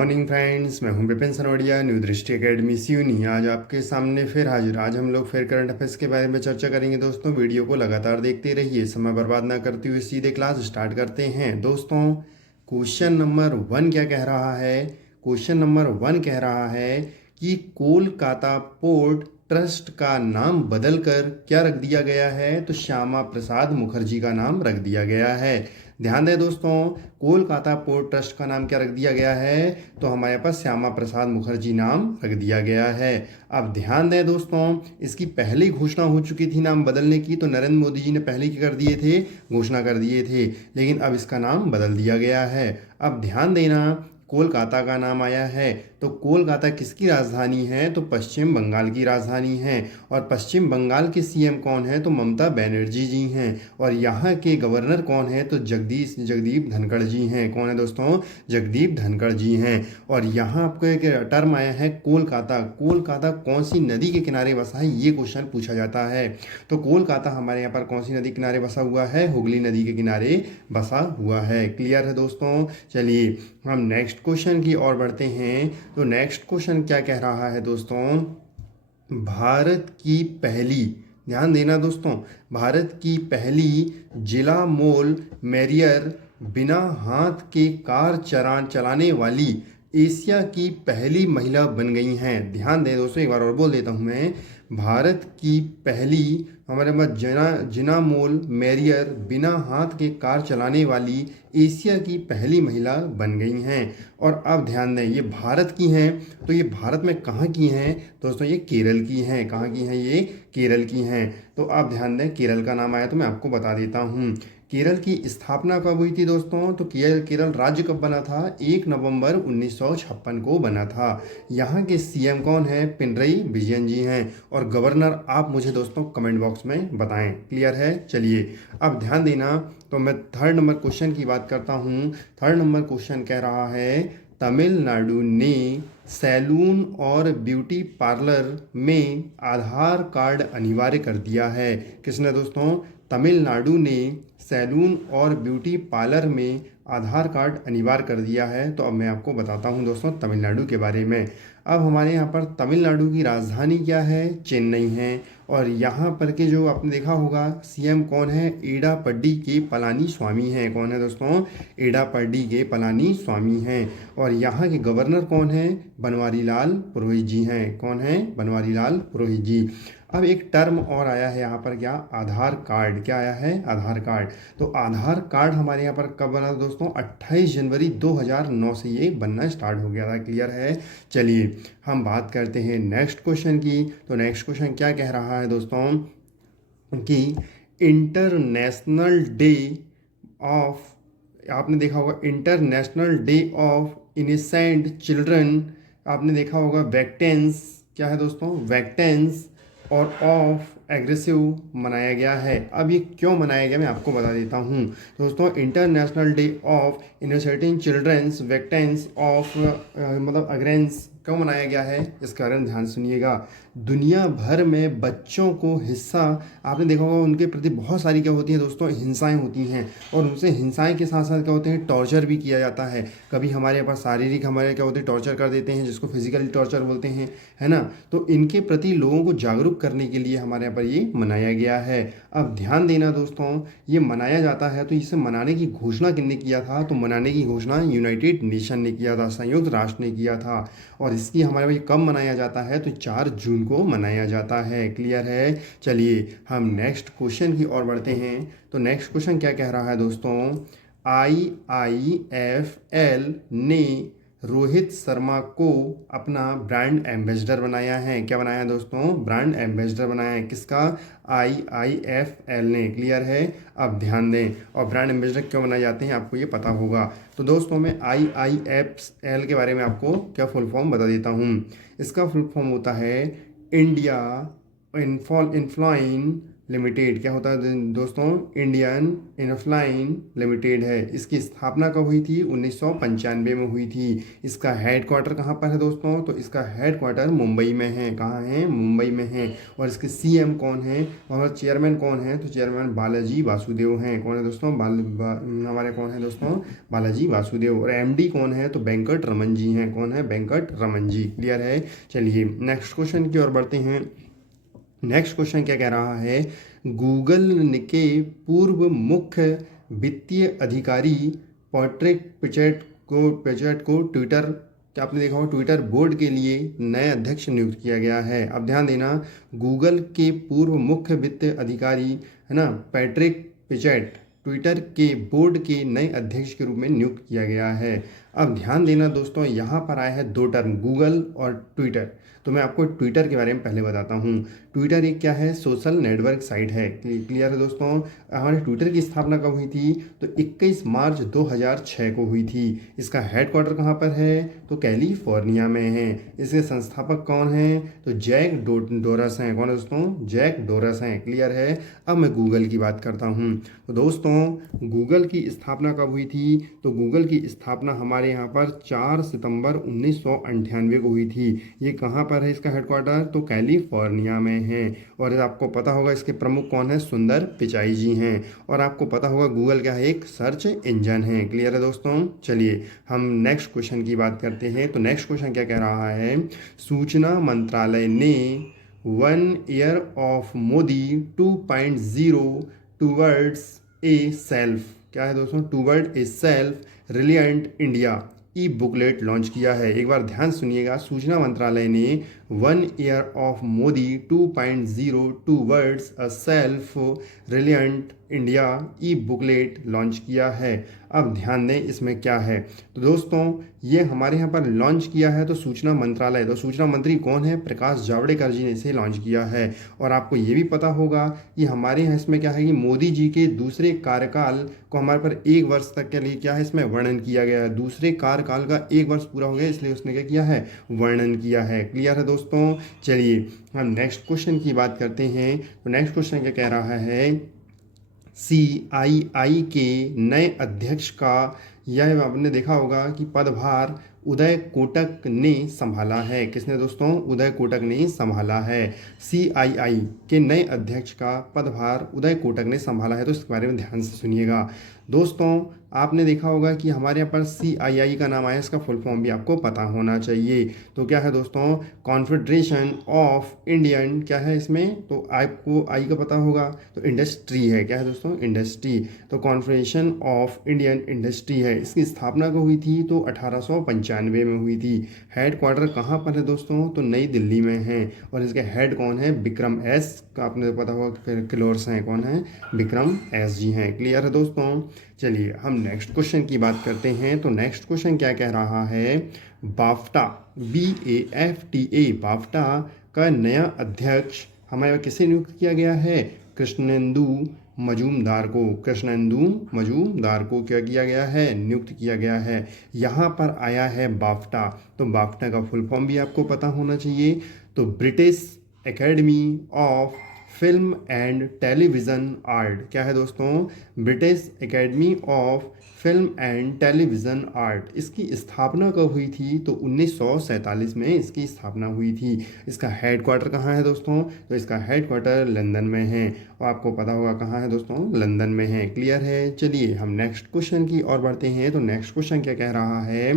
Morning friends, मैं हूं Vipin Sanodia, new दृष्टि एकेडमी सियूनी। आज आपके सामने फिर हाजिर। आज हम लोग फिर करंट अफेयर्स के बारे में चर्चा करेंगे। दोस्तों, वीडियो को लगातार देखते रहिए, समय बर्बाद ना करते हुए सीधे क्लास स्टार्ट करते हैं। दोस्तों, क्वेश्चन नंबर 1 क्या कह रहा है? क्वेश्चन नंबर 1 कह रहा है कि कोलकाता पोर्ट ट्रस्ट का नाम बदलकर क्या रख दिया गया है? तो श्यामा प्रसाद मुखर्जी का नाम रख दिया गया है। ध्यान दें दोस्तों, कोलकाता पोर्ट ट्रस्ट का नाम क्या रख दिया गया है? तो हमारे पास श्यामा प्रसाद मुखर्जी नाम रख दिया गया है। अब ध्यान दें दोस्तों, इसकी पहली घोषणा हो चुकी थी नाम बदलने की, तो नरेंद्र मोदी जी ने पहले क्या कर दिए थे? घोषणा कर दिए थे। लेकिन अब इसका नाम बदल दिया गया है। अब ध्यान देना, कोलकाता का नाम आया है, तो कोलकाता किसकी राजधानी है? तो पश्चिम बंगाल की राजधानी है। और पश्चिम बंगाल के सीएम कौन है? तो ममता बनर्जी जी हैं। और यहाँ के गवर्नर कौन है? तो जगदीप धनखड़ जी हैं। कौन है दोस्तों? जगदीप धनखड़ जी हैं। और यहाँ आपको एक टर्म आया है कोलकाता। कोलकाता कौन सी नदी के किनारे बसा है, ये क्वेश्चन पूछा जाता है। तो कोलकाता हमारे यहाँ पर कौन सी नदी के किनारे बसा हुआ है? हुगली नदी के किनारे बसा हुआ है। क्लियर है दोस्तों? चलिए हम नेक्स्ट क्वेश्चन की ओर बढ़ते हैं। तो नेक्स्ट क्वेश्चन क्या कह रहा है दोस्तों? भारत की पहली, ध्यान देना दोस्तों, भारत की पहली जिला मोल मैरियर बिना हाथ के कार चलाने वाली एशिया की पहली महिला बन गई हैं। ध्यान दें दोस्तों, एक बार और बोल देता हूं मैं। भारत की पहली, हमारे पास जिना मोल मैरियर बिना हाथ के कार चलाने वाली एशिया की पहली महिला बन गई हैं। और अब ध्यान दें, ये भारत की हैं, तो ये भारत में कहाँ की हैं दोस्तों? ये केरल की हैं। कहाँ की हैं? ये केरल की हैं। तो आप ध्यान दें, केरल का नाम आया तो मैं आपको बता देता हूँ। केरल की स्थापना कब हुई थी दोस्तों? तो केरल राज्य कब बना था? 1 नवंबर 1956 को बना था। यहाँ के सीएम कौन है? पिनरई विजयन जी हैं। और गवर्नर आप मुझे दोस्तों कमेंट बॉक्स में बताएं। क्लियर है? चलिए अब ध्यान देना, तो मैं थर्ड नंबर क्वेश्चन की बात करता हूँ। थर्ड नंबर क्वेश्चन कह रहा है, तमिलनाडु ने सैलून और ब्यूटी पार्लर में आधार कार्ड अनिवार्य कर दिया है। किसने दोस्तों? तमिलनाडु ने सैलून और ब्यूटी पार्लर में आधार कार्ड अनिवार्य कर दिया है। तो अब मैं आपको बताता हूं दोस्तों तमिलनाडु के बारे में। अब हमारे यहाँ पर तमिलनाडु की राजधानी क्या है? चेन्नई है। और यहाँ पर के जो आपने देखा होगा सीएम कौन है? एडापड्डी के पलानी स्वामी हैं। कौन है दोस्तों? एडापड्डी के पलानी स्वामी हैं। और यहाँ के गवर्नर कौन है? बनवारी लाल पुरोहित जी हैं। कौन है? बनवारी लाल पुरोहित जी। अब एक टर्म और आया है यहाँ पर, क्या? आधार कार्ड। क्या आया है? आधार कार्ड। तो आधार कार्ड हमारे यहाँ पर कब बना था दोस्तों? 28 जनवरी 2009 से ये बनना स्टार्ट हो गया था। क्लियर है? चलिए हम बात करते हैं नेक्स्ट क्वेश्चन की। तो नेक्स्ट क्वेश्चन क्या कह रहा है दोस्तों कि इंटरनेशनल डे ऑफ, आपने देखा होगा international day of innocent children, आपने देखा होगा वैक्टेंस, क्या है दोस्तों? वैक्टेंस और ऑफ एग्रेसिव मनाया गया है। अब ये क्यों मनाया गया मैं आपको बता देता हूँ दोस्तों। International day of innocent children's victims of मतलब अग्रेंस क्यों मनाया गया है, इस कारण ध्यान सुनिएगा। दुनिया भर में बच्चों को हिस्सा, आपने देखा होगा उनके प्रति बहुत सारी क्या होती हैं दोस्तों? हिंसाएं होती हैं। और उनसे हिंसाएं के साथ साथ क्या होते हैं? टॉर्चर भी किया जाता है। कभी हमारे पास शारीरिक, हमारे क्या होते हैं? टॉर्चर कर देते हैं, जिसको फिजिकली टॉर्चर बोलते हैं, है ना। तो इनके प्रति लोगों को जागरूक करने के लिए हमारे यहाँ पर ये मनाया गया है। अब ध्यान देना दोस्तों, ये मनाया जाता है, तो इसे मनाने की घोषणा किसने किया था? तो मनाने की घोषणा यूनाइटेड नेशन ने किया था, संयुक्त राष्ट्र ने किया था। और इसकी हमारे भाई कब मनाया जाता है? तो 4 जून को मनाया जाता है। क्लियर है? चलिए हम नेक्स्ट क्वेश्चन की ओर बढ़ते हैं। तो नेक्स्ट क्वेश्चन क्या कह रहा है दोस्तों? IIFL ने रोहित शर्मा को अपना ब्रांड एम्बेसडर बनाया है। क्या बनाया है दोस्तों? ब्रांड एम्बेसडर बनाया है। किसका? IIFL ने। क्लियर है? अब ध्यान दें, और ब्रांड एम्बेसडर क्यों बनाए जाते हैं आपको ये पता होगा। तो दोस्तों मैं IIFL के बारे में आपको क्या फुल फॉर्म बता देता हूँ। इसका फुल फॉर्म होता है इंडिया इन्फ्लुएंस लिमिटेड क्या होता है दोस्तों, इंडियन इनफ्लाइन लिमिटेड है। इसकी स्थापना कब हुई थी, 1995 में हुई थी। इसका हेडक्वार्टर कहाँ पर है दोस्तों, तो इसका हेडक्वार्टर मुंबई में है। कहाँ है, मुंबई में है। और इसके सीएम कौन है और चेयरमैन कौन है, तो चेयरमैन बालाजी वासुदेव हैं। कौन है दोस्तों, हमारे कौन है दोस्तों, बालाजी वासुदेव। और एमडी कौन है, तो वेंकट रमन जी हैं। कौन है, वेंकट रमन जी। क्लियर है। चलिए नेक्स्ट क्वेश्चन की ओर बढ़ते हैं। नेक्स्ट क्वेश्चन क्या कह रहा है, गूगल के पूर्व मुख्य वित्तीय अधिकारी पैट्रिक पिचेट को ट्विटर, क्या आपने देखा होगा, ट्विटर बोर्ड के लिए नए अध्यक्ष नियुक्त किया गया है। अब ध्यान देना, गूगल के पूर्व मुख्य वित्तीय अधिकारी है ना पैट्रिक पिचेट ट्विटर के बोर्ड के नए अध्यक्ष के रूप में नियुक्त किया गया है। अब ध्यान देना दोस्तों, यहाँ पर आया है दो टर्म, गूगल और ट्विटर। तो मैं आपको ट्विटर के बारे में पहले बताता हूँ। ट्विटर एक क्या है, सोशल नेटवर्क साइट है। क्लियर है दोस्तों। हमारे ट्विटर की स्थापना कब हुई थी, तो 21 मार्च 2006 को हुई थी। इसका हेडक्वार्टर कहाँ पर है, तो कैलिफोर्निया में है। इसके संस्थापक कौन हैं, तो जैक डोरस हैं। कौन है दोस्तों, जैक डोरस हैं। क्लियर है। अब मैं गूगल की बात करता हूँ। तो दोस्तों गूगल की स्थापना कब हुई थी, तो गूगल की स्थापना हमारे यहाँ पर 4 सितंबर 1998 को हुई थी। ये कहाँ पर है इसका हेडक्वार्टर, तो कैलिफोर्निया में है। और आपको पता होगा इसके प्रमुख कौन है, सुंदर पिचाई जी हैं। और आपको पता होगा गूगल क्या है, एक सर्च इंजन है। क्लियर है दोस्तों। चलिए हम नेक्स्ट क्वेश्चन की बात करते हैं। तो नेक्स्ट क्वेश्चन क्या कह रहा है, सूचना मंत्रालय ने 1 year of Modi 2.0 towards a self, क्या है दोस्तों, toward a self reliant India e booklet launch किया है। एक बार ध्यान सुनिएगा, सूचना मंत्रालय ने 1 year of Modi 2.0 towards a self reliant India e booklet launch किया है। अब ध्यान दें इसमें क्या है, तो दोस्तों ये हमारे यहाँ पर लॉन्च किया है तो सूचना मंत्रालय, तो सूचना मंत्री कौन है, प्रकाश जावड़ेकर जी ने इसे लॉन्च किया है। और आपको ये भी पता होगा कि हमारे यहाँ इसमें क्या है कि मोदी जी के दूसरे कार्यकाल को हमारे पर 1 वर्ष तक के लिए क्या है इसमें वर्णन किया गया है। दूसरे कार्यकाल का 1 वर्ष पूरा हो गया, इसलिए उसने क्या किया है, वर्णन किया है। क्लियर है दोस्तों। चलिए हम नेक्स्ट क्वेश्चन की बात करते हैं। तो नेक्स्ट क्वेश्चन क्या कह रहा है, CII के नए अध्यक्ष का, यह आपने देखा होगा कि पदभार उदय कोटक ने संभाला है। किसने दोस्तों, उदय कोटक ने संभाला है। CII के नए अध्यक्ष का पदभार उदय कोटक ने संभाला है। तो इसके बारे में ध्यान से सुनिएगा दोस्तों। आपने देखा होगा कि हमारे यहाँ पर CII का नाम आया, इसका फुल फॉर्म भी आपको पता होना चाहिए। तो क्या है दोस्तों, कॉन्फेडरेशन ऑफ इंडियन, क्या है इसमें, तो आपको आई का पता होगा, तो इंडस्ट्री है। क्या है दोस्तों, इंडस्ट्री। तो कॉन्फेडरेशन ऑफ इंडियन इंडस्ट्री है। इसकी स्थापना कब हुई थी, तो 1895 में हुई थी। हेड क्वार्टर कहाँ पर है दोस्तों, तो नई दिल्ली में है। और इसके हेड कौन है, विक्रम एस का आपने पता होगा, क्लोर्स हैं। कौन है, विक्रम एस जी हैं। क्लियर है दोस्तों। चलिए हम नेक्स्ट क्वेश्चन की बात करते हैं। तो नेक्स्ट क्वेश्चन क्या कह रहा है, बाफ्टा BAFTA बाफ्टा का नया अध्यक्ष हमारे किसे नियुक्त किया गया है, कृष्णेंदु मजूमदार को। कृष्णेंदु मजूमदार को क्या किया गया है, नियुक्त किया गया है। यहाँ पर आया है बाफ्टा, तो बाफ्टा का फुल फॉर्म भी आपको पता होना चाहिए। तो British academy of film and television art, क्या है दोस्तों, British academy of film and television art. इसकी स्थापना कब हुई थी, तो 1947 में इसकी स्थापना हुई थी। इसका हेडक्वार्टर कहाँ है दोस्तों, तो इसका हेडक्वार्टर लंदन में है। और आपको पता होगा कहाँ है दोस्तों, लंदन में है। क्लियर है। चलिए हम नेक्स्ट क्वेश्चन की ओर बढ़ते हैं। तो नेक्स्ट क्वेश्चन क्या कह रहा है,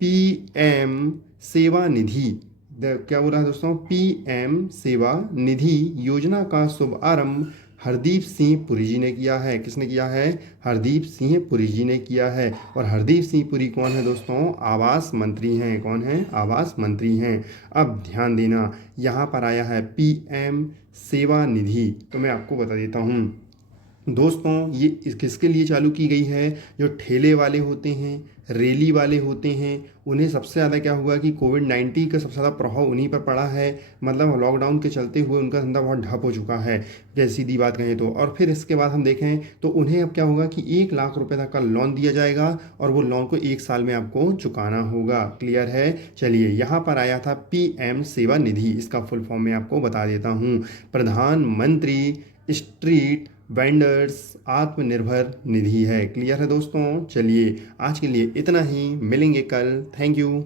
PM सेवा निधि, क्या बोल रहा है दोस्तों, PM सेवा निधि योजना का शुभारंभ हरदीप सिंह पुरी जी ने किया है। किसने किया है, हरदीप सिंह पुरी जी ने किया है। और हरदीप सिंह पुरी कौन है दोस्तों, आवास मंत्री हैं। कौन है, आवास मंत्री हैं। अब ध्यान देना, यहाँ पर आया है PM सेवा निधि, तो मैं आपको बता देता हूँ। दोस्तों ये किसके लिए चालू की गई है? जो ठेले वाले होते हैं, रेली वाले होते हैं, उन्हें सबसे ज़्यादा क्या हुआ कि कोविड-19 का सबसे ज़्यादा प्रभाव उन्हीं पर पड़ा है। मतलब लॉकडाउन के चलते हुए उनका धंधा बहुत ठप हो चुका है, जैसे सीधी बात कहें तो। और फिर इसके बाद हम देखें तो उन्हें अब क्या होगा कि 1 लाख रुपए तक का लोन दिया जाएगा और वो लोन को 1 साल में आपको चुकाना होगा। क्लियर है? चलिए, यहाँ पर आया था पीएम सेवा निधि, इसका फुल फॉर्म मैं आपको बता देता हूँ। प्रधानमंत्री स्ट्रीट वेंडर्स आत्मनिर्भर निधि है। क्लियर है दोस्तों? चलिए, आज के लिए इतना ही, मिलेंगे कल। Thank you.